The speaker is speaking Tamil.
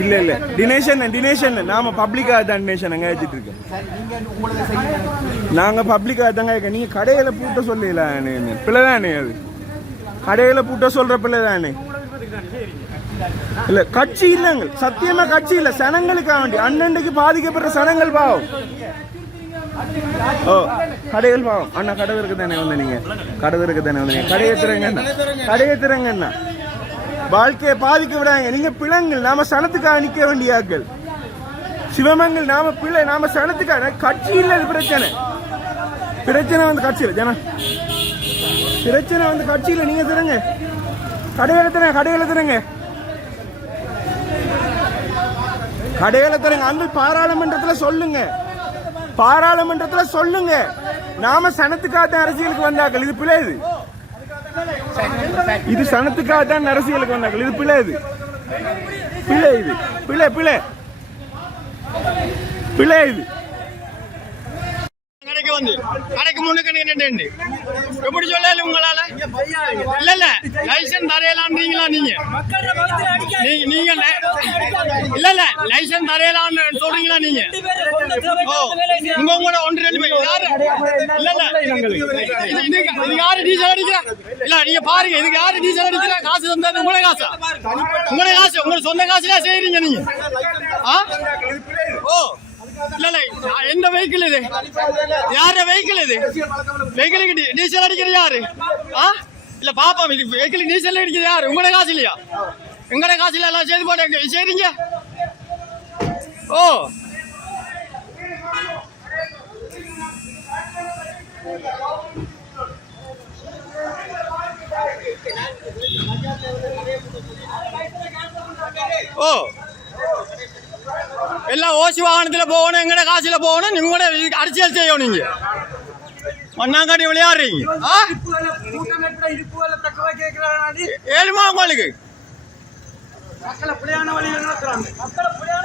இல்ல இல்ல. டினேஷன் டினேஷன் நாம பப்ளிக்கா தான் டினேஷன் அங்க வச்சுட்டு இருக்கோம். நாங்க பப்ளிக்கா தாங்க இருக்கோம். நீங்க கடையில பூட்ட சொல்லல பிள்ளைதானே அது. கடையில பூட்ட சொல்ற பிள்ளைதானே இல்ல கட்சி இல்லைங்க சத்தியமா கட்சி இல்ல. சனங்களுக்காக வேண்டி. அண்ணன்டைக்கு பாதிக்கப்படுற சனங்கள் பாவம். ஓ கடைகள் பாவம். அண்ணா கடை இருக்கு தானே வந்து நீங்க கடை இருக்கு தானே வந்து நீங்க கடையை திறங்கண்ணா. கடையை திறங்கண்ணா. வாழ்க்கையை பாதிக்க விடாங்க நீங்க பிணங்கள் நாம சனத்துக்காக நிக்க வேண்டிய ஆட்கள். சிவமங்கள் நாம பிள்ளை நாம சனத்துக்காக கட்சி இது பிரச்சனை. பிரச்சனை வந்து கட்சியில் ஜன. பிரச்சனை வந்து கட்சியில் நீங்க தருங்க கடையில திறங்க கடையில தருங்க கடையில தருங்க அன்பு பாராளுமன்றத்தில் சொல்லுங்க. பாராளுமன்றத்தில் சொல்லுங்க. நாம சனத்துக்காக அரசியலுக்கு வந்தாக்கள் இது பிள்ளை இது. இது சனத்துக்காக தான் அரசியலுக்கு வந்தாக்கள் இது பிள்ளை இது. பிள்ளை இது. பிள்ளை பிள்ளை பிள்ளை இது. கடைக்கு வந்து. கடைக்கு முன்னுக்கு நின்னுட்டு எப்படி சொல்லல உங்களால? இல்ல இல்ல. லைசன்ஸ் தரையலான்றீங்களா நீங்க? நீங்க நீங்க இல்ல இல்ல. லைசன்ஸ் தரையலாம்னு சொல்றீங்களா நீங்க? ஓ உங்க உங்களோட ஒன்று ரெண்டு பேர். யாரு? இல்ல இல்ல. இது- இது யாரு டீசல் அடிக்கிறா? இல்ல நீங்க பாருங்க. இதுக்கு யாரு டீசல் அடிக்கிறா? காசு தந்தா உங்களே காசா? உங்களே காசு. உங்களோட சொந்த காசுல செய்யறீங்க நீங்க? ஆ? ஓ. இல்ல இல்ல. எந்த வெஹிக்கிள் இது? யார வெஹிக்கிள் இது? வெஹிக்கிளுக்கு டீசல் அடிக்கிற யாரு? ஆ? இல்ல பாப்பா இது வெஹிக்கிள் டீசல் அடிக்கிற யாரு? உங்களோட காசு இல்லையா? உங்களோட காசு இல்ல எல்லாம் செய்து போட்டு செய்றீங்க ஓ. ஓ. எல்லாம் ஓசி வாகனத்துல போகணும் எங்கட காசுல போகணும் நீங்களோட அரசியல் செய்யணும் நீங்க. மண்ணாங்காட்டி விளையாடுறீங்க. ஆ? ஏழுமா உங்களுக்கு? மக்களை புலியான வழியில் நடத்துறாங்க. மக்களை புலியான